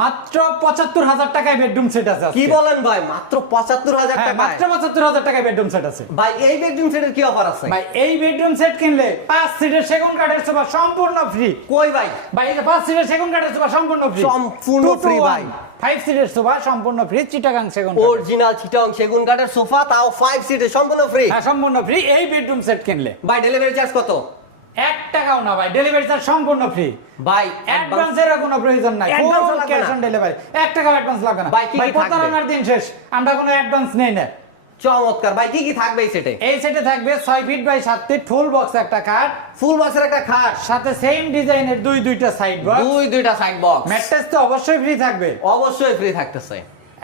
মাত্র ৭৫,০০০ টাকায় bedroom set আছে। কি বলেন ভাই, মাত্র ৭৫,০০০ টাকা? মাত্র ৭৫,০০০ টাকায় বেডরুম সেট আছে ভাই। এই বেডরুম সেটের কি অফার আছে ভাই? এই বেডরুম সেট কিনলে 5 সিটের সেগুন কাঠের সোফা সম্পূর্ণ ফ্রি। কই ভাই? ভাই এই যে 5 সিটের সেগুন কাঠের সোফা সম্পূর্ণ ফ্রি। সম্পূর্ণ ফ্রি ভাই। 5 সিটের সোফা সম্পূর্ণ ফ্রি, চিটাগাং সেগুন কাঠ। অরিজিনাল চিটাগাং সেগুন কাঠের সোফা, তাও 5 সিটের সম্পূর্ণ ফ্রি। হ্যাঁ সম্পূর্ণ ফ্রি এই বেডরুম সেট কিনলে। ভাই ডেলিভারি চার্জ কত? 1 টাকাও না ভাই, ডেলিভারি চার্জ সম্পূর্ণ ফ্রি ভাই অ্যাডভান্সের কোনো প্রয়োজন নাই, Advance ফুল লাগবে ক্যাশ না। On delivery. 1 টাকাও অ্যাডভান্স লাগবে না ভাই, কি কি থাকবে? প্রতারণার দিন শেষ, আমরা কোনো অ্যাডভান্স নেই না। চমৎকার ভাই, কি কি থাকবে এই সেটে? এই সেটে থাকবে 6 feet by 7 feet full box একটা খাট, ফুল বক্সের একটা খাট, সাথে সেম ডিজাইনের দুইটা সাইড বক্স, দুইটা সাইড বক্স। ম্যাট্রেস তো অবশ্যই ফ্রি থাকবে, অবশ্যই ফ্রি থাকতেছে।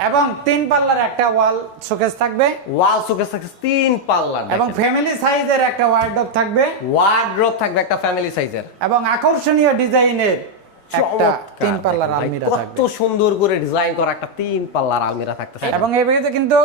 এবং 3 পাল্লার একটা ওয়াল শোকেস থাকবে, ওয়াল শোকেস থাকছে 3 পাল্লার, এবং ফ্যামিলি সাইজের একটা ওয়ার্ডরোব থাকবে, ওয়ার্ডরোব থাকবে একটা ফ্যামিলি সাইজের, এবং আকর্ষণীয় ডিজাইনের একটা 3 পাল্লার ভাই, আলমিরা থাকবে। কত সুন্দর করে ডিজাইন করা একটা 3 পাল্লার আলমিরা থাকতেছে। এবং এই ভিডিওতে কিন্তু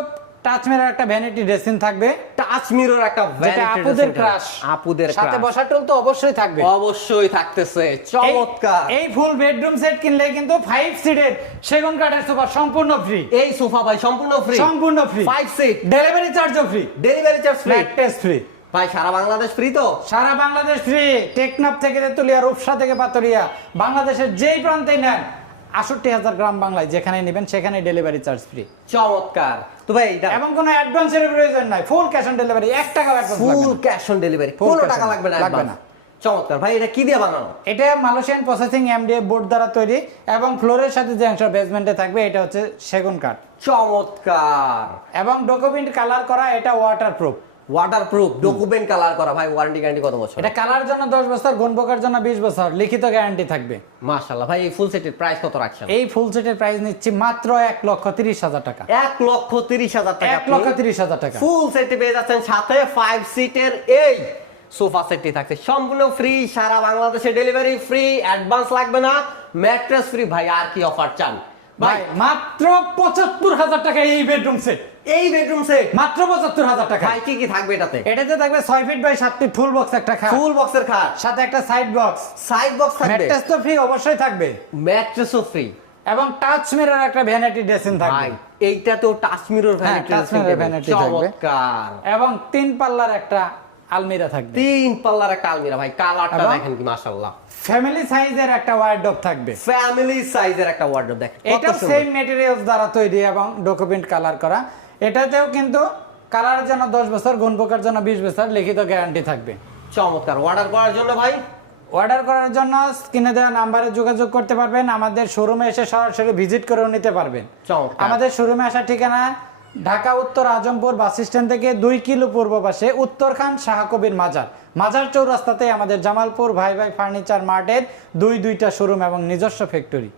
টাচ মিরর একটা ভ্যানিটি ড্রেসিং থাকবে, টাচ মিরর একটা যেটা ভ্যানিটি আপুদের ক্রাশ, আপুদের সাথে ক্রাশ বসার টুল তো অবশ্যই থাকবে। অবশ্যই থাকতেছে। চমৎকার। এই ফুল বেডরুম সেট কিনলে কিন্তু 5 সিটের সেগুন কাঠের সোফা সম্পূর্ণ ফ্রি। এই সোফা ভাই সম্পূর্ণ ফ্রি, সম্পূর্ণ ফ্রি 5 সিট, ডেলিভারি চার্জও free, delivery charge free, mattress free. ভাই সারা বাংলাদেশ ফ্রি তো? সারা বাংলাদেশ ফ্রি, টেকনাফ থেকে তেতুলিয়া, রূপসা থেকে পাতুরিয়া, বাংলাদেশের যেই প্রান্তে নেন ৬৮,০০০ গ্রাম বাংলায় যেখানে নেবেন সেখানে ডেলিভারি চার্জ ফ্রি। চমৎকার। তো ভাই এবং কোনো অ্যাডভান্সের প্রয়োজন নাই, ফুল ক্যাশ অন ডেলিভারি, 1 টাকা অ্যাডভান্স লাগবে ফুল না। ক্যাশ অন ডেলিভারি, Full কোনো cash টাকা on- লাগবে না, লাগবে advance। না। চমৎকার ভাই, এটা কি দিয়ে বানানো? এটা মালয়েশিয়ান প্রসেসিং এমডিএফ বোর্ড দ্বারা তৈরি, এবং ফ্লোরের সাথে যে অংশ বেসমেন্টে থাকবে এটা হচ্ছে সেগুন কাঠ, চমৎকার। এবং ডকুমেন্ট কালার করা, এটা ওয়াটারপ্রুফ। ওয়াটারপ্রুফ, ডকুমেন্ট কালার করা। ভাই ওয়ারেন্টি গ্যারান্টি কত বছর? এটা কালার জন্য 10 বছর, গুণ পোকার জন্য 20 বছর, লিখিত গ্যারান্টি থাকবে। মাশাআল্লাহ। ভাই এই ফুল সেটের প্রাইস কত রাখছেন? এই ফুল সেটের প্রাইস নিচ্ছি মাত্র 1,30,000 টাকা। 1,30,000 টাকা। 1,30,000 টাকা ফুল সেটে পেয়ে যাচ্ছেন, সাথে 5 সিটের এই সোফা সেটটি থাকছে সম্পূর্ণ ফ্রি, সারা বাংলাদেশে ডেলিভারি ফ্রি, অ্যাডভান্স লাগবে না, ম্যাট্রেস ফ্রি। ভাই আর কি অফার চান? ভাই মাত্র 75,000 টাকা এই বেডরুম সেট। এই বেডরুম সেট মাত্র 75,000 টাকা। ভাই কি কি থাকবে এটাতে? এটাতে থাকবে 6 feet by 7 feet full box একটা খাট, ফুল বক্সের খাট, সাথে একটা সাইড বক্স, সাইড বক্স থাকবে, ম্যাট্রেস তো ফ্রি অবশ্যই থাকবে, ম্যাট্রেসও ফ্রি, এবং টাচ মিরর একটা ভ্যানিটি ড্রেসিং থাকবে। ভাই এইটাতেও touch mirror vanity touch mirror vanity থাকবে। চমৎকার। এবং 3 পাল্লার একটা আলমিরা থাকবে, 3 পাল্লার একটা আলমিরা। ভাই কালারটা এবং দেখেন কি মাশাআল্লাহ। ফ্যামিলি সাইজের একটা ওয়ার্ডরোব থাকবে, ফ্যামিলি সাইজের একটা ওয়ার্ডরোব দেখেন কত এটা সুন্দর। সেম ম্যাটেরিয়ালস দ্বারা তৈরি এবং ডকুমেন্ট কালার করা। এটাতেও কিন্তু কালারের জন্য 10 বছর, গুণ পোকার জন্য 20 বছর লিখিত গ্যারান্টি থাকবে। চমৎকার। অর্ডার করার জন্য ভাই, অর্ডার করার জন্য স্ক্রিনে দেওয়া নাম্বারে যোগাযোগ করতে পারবেন, আমাদের শোরুমে এসে সরাসরি ভিজিট করেও নিতে পারবেন। চমৎকার। আমাদের শোরুমে আসার ঠিকানা ঢাকা উত্তর আজমপুর বাস স্ট্যান্ড থেকে 2 কিলো পূর্ব পাশে উত্তরখান শাহ কবির মাজার চৌরাস্তাতে আমাদের জামালপুর ভাই ভাই ফার্নিচার মার্টের দুইটা শোরুম এবং নিজস্ব ফ্যাক্টরি।